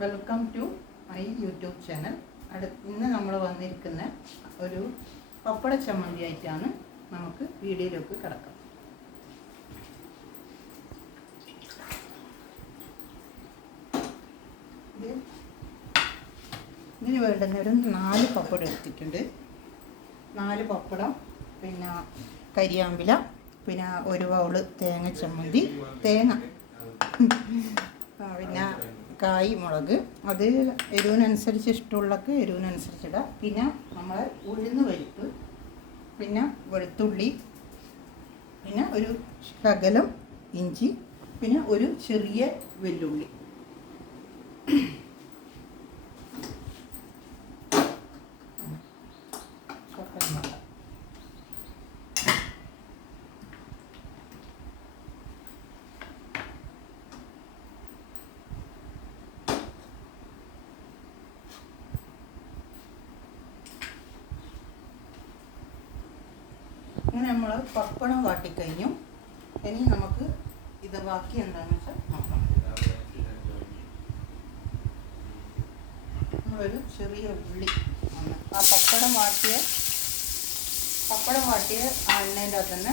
Welcome to my YouTube channel അടു ഇന്ന് നമ്മൾ വന്നിരിക്കുന്ന ഒരു പപ്പട ചമ്മന്തി ആയിട്ടാണ് നമുക്ക് വീഡിയോയിലേക്ക് കിടക്കാം. ഇത് ഇതിന് വേണ്ടുന്ന ഒരു നാല് പപ്പടം എടുത്തിട്ടുണ്ട്. നാല് പപ്പടം പിന്നെ കരിയാമ്പില പിന്നെ ഒരു ബൗൾ തേങ്ങ ചമ്മന്തി തേങ്ങ. കായ് മുളക്. അത് എരിവിനനുസരിച്ച് ഇഷ്ടമുള്ളക്ക് എരിവിനനുസരിച്ച് പിന്നെ നമ്മൾ ഉഴുന്ന് പരിപ്പ് പിന്നെ വെളുത്തുള്ളി പിന്നെ ഒരു ശകലം ഇഞ്ചി പിന്നെ ഒരു ചെറിയ വെല്ലുള്ളി കൊത്തമല്ലി. ഇങ്ങനെ പപ്പടം വാട്ടിക്കഴിഞ്ഞു. ഇനി നമുക്ക് ഇത് ബാക്കി എന്താണെന്ന് വെച്ചാൽ നോക്കാം. നമ്മളൊരു ചെറിയ ഉള്ളി ആ പപ്പടം വാട്ടിയ പപ്പടം വാട്ടിയ ആ എണ്ണേന്റെ അകത്ത് തന്നെ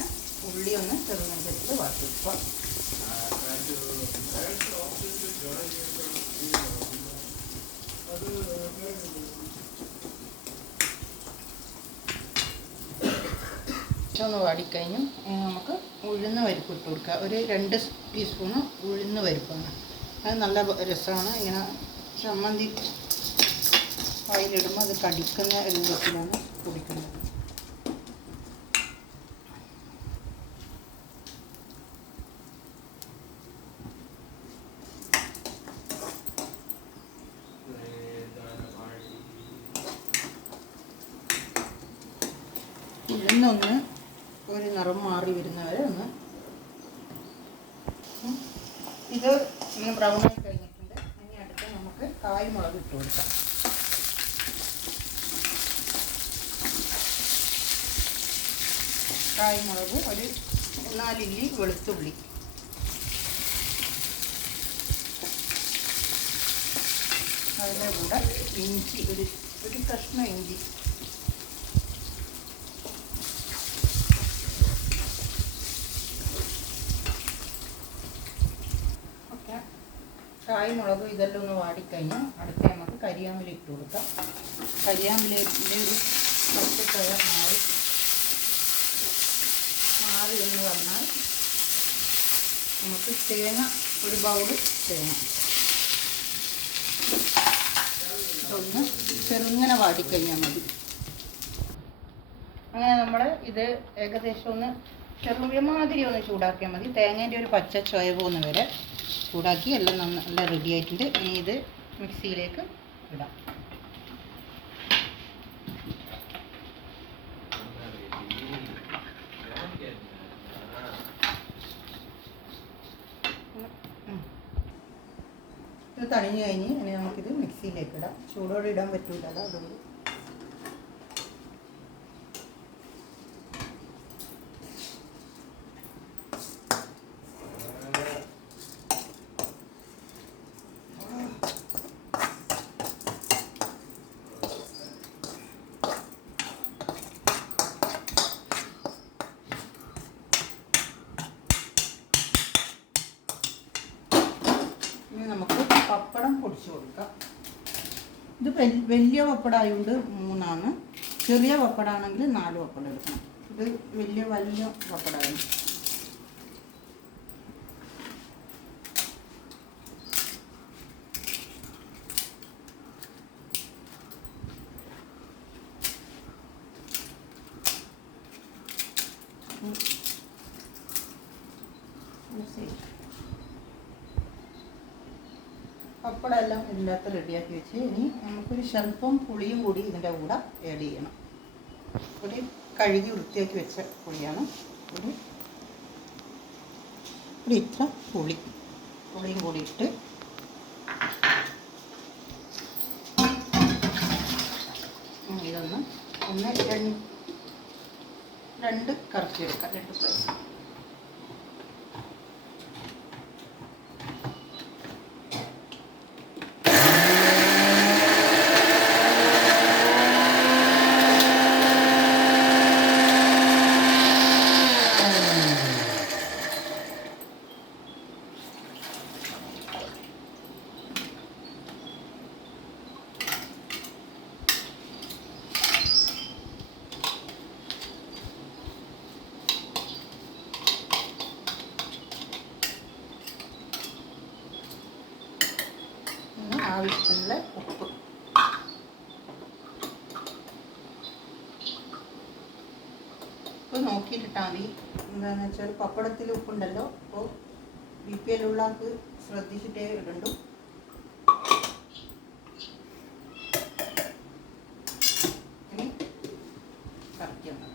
ഉള്ളി ഒന്ന് ചെറുതനുസരിച്ച് വാട്ടി വെക്കുക. ഒന്ന് വാടിക്കഴിഞ്ഞു നമുക്ക് ഉഴുന്ന് പരിപ്പ് ഇട്ട് കൊടുക്കുക. ഒരു രണ്ട് ടീസ്പൂണ് ഉഴുന്ന് പരിപ്പാണ്. അത് നല്ല രസമാണ്. ഇങ്ങനെ ചമ്മന്തി വായിലിടുമ്പോൾ അത് കടിക്കുന്ന രൂപത്തിലാണ് കുടിക്കുന്നത് ഉഴുന്നൊന്ന് ഒരു നിറം മാറി വരുന്നവരെ ഒന്ന് ഇത് ഇങ്ങനെ ആയി കഴിഞ്ഞിട്ടുണ്ട്. ഇനി അടുത്ത് നമുക്ക് കായ്മുളക് ഇട്ട് കൊടുക്കാം. കായ്മുളക് ഒരു നാലില്ലി വെളുത്തുള്ളി. അതിന്റെ കൂടെ ഇഞ്ചി ഒരു ഒരു കഷ്ണം ഇഞ്ചി. കായ് മുളക് ഇതെല്ലാം ഒന്ന് വാടിക്കഴിഞ്ഞാൽ അടുത്ത നമുക്ക് കരിയാമ്പില ഇട്ട് കൊടുക്കാം. കരിയാമ്പിലയുടെ ഒരു പച്ചക്കയ മാറി മാറി എന്ന് പറഞ്ഞാൽ നമുക്ക് തേങ്ങ ഒരു ബൗൾ തേങ്ങ. ഒന്ന് ചെറുങ്ങനെ വാടിക്കഴിഞ്ഞാൽ മതി. അങ്ങനെ നമ്മൾ ഇത് ഏകദേശം ഒന്ന് ചെറുമാതിരി ഒന്ന് ചൂടാക്കിയാൽ മതി. തേങ്ങേന്റെ ഒരു പച്ച ചുവ പോകുന്ന വരെ ചൂടാക്കി എല്ലാം നന്ന നല്ല റെഡി ആയിട്ടുണ്ട്. ഇനി ഇത് മിക്സിയിലേക്ക് ഇടാം. ഇത് തണിഞ്ഞു കഴിഞ്ഞ് ഇനി നമുക്കിത് മിക്സിയിലേക്ക് ഇടാം. ചൂടോടെ ഇടാൻ പറ്റൂല അതുകൊണ്ട് ഇനി നമുക്ക് പപ്പടം പൊടിച്ചു കൊടുക്കാം ഇത് വലിയ പപ്പടായതുകൊണ്ട് മൂന്നാണ്. ചെറിയ പപ്പടാണെങ്കിൽ നാല് പപ്പടം എടുക്കണം. ഇത് വലിയ വലിയ പപ്പടമാണ് പപ്പടം എല്ലാം ഇതിനകത്ത് റെഡിയാക്കി വെച്ച് ഇനി നമുക്കൊരു സ്വല്പം പുളിയും കൂടി ഇതിന്റെ കൂടെ ആഡ് ചെയ്യണം. പുളി കഴുകി വൃത്തിയാക്കി വെച്ച പുളിയാണ് പുളി ഒരു ഇത്ര പുളി. പുളിയും കൂടി ഇട്ട് ഇതൊന്ന് ഒന്ന് രണ്ട് കറക്കി എടുക്കാം. രണ്ട് പ്രാവശ്യം ആവശ്യത്തിനുള്ള ഉപ്പ്. ഉപ്പ് നോക്കിയിട്ടിട്ടാൽ മതി. എന്താണെന്ന് വെച്ചാൽ പപ്പടത്തിൽ ഉപ്പുണ്ടല്ലോ. അപ്പോൾ ബി പി എൽ ഉള്ളാൾക്ക് ശ്രദ്ധിച്ചിട്ടേ ഇടണ്ടു ഇനി കറക്കി ഒന്ന്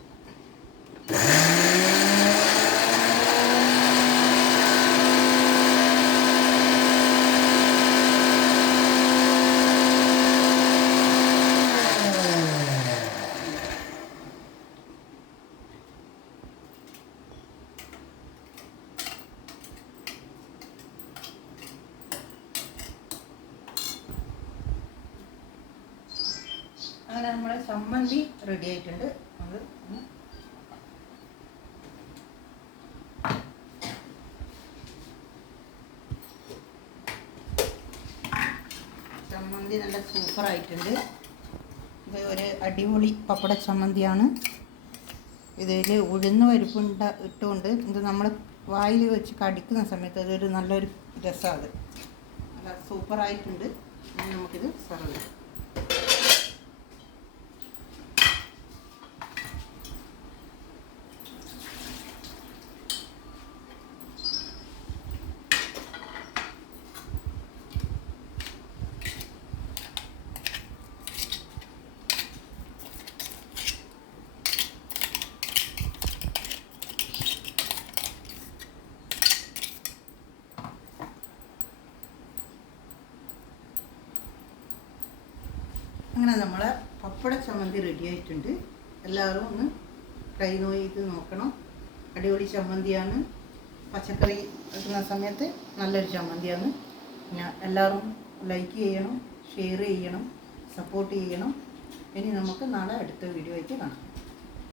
അങ്ങനെ നമ്മളെ ചമ്മന്തി റെഡി ആയിട്ടുണ്ട്. ഒന്ന് ചമ്മന്തി നല്ല സൂപ്പർ ആയിട്ടുണ്ട്. ഇത് ഒരു അടിപൊളി പപ്പട ചമ്മന്തിയാണ്. ഇതിൽ ഉഴുന്ന് പരിപ്പുണ്ട ഇട്ടുകൊണ്ട് ഇത് നമ്മൾ വായിൽ വെച്ച് കടിക്കുന്ന സമയത്ത് അതൊരു നല്ലൊരു രസമാണ് നല്ല സൂപ്പറായിട്ടുണ്ട് നമുക്കിത് സെർവ് ചെയ്യാം. അങ്ങനെ നമ്മളെ പപ്പട ചമ്മന്തി റെഡി ആയിട്ടുണ്ട്. എല്ലാവരും ഒന്ന് ട്രൈ ചെയ്ത് നോക്കണം. അടിപൊളി ചമ്മന്തിയാണ്. പച്ചക്കറി വെക്കുന്ന സമയത്ത് നല്ലൊരു ചമ്മന്തിയാണ്. ഞാൻ എല്ലാവരും ലൈക്ക് ചെയ്യണം ഷെയർ ചെയ്യണം സപ്പോർട്ട് ചെയ്യണം. ഇനി നമുക്ക് നാളെ അടുത്ത വീഡിയോ ആയിട്ട് കാണാം.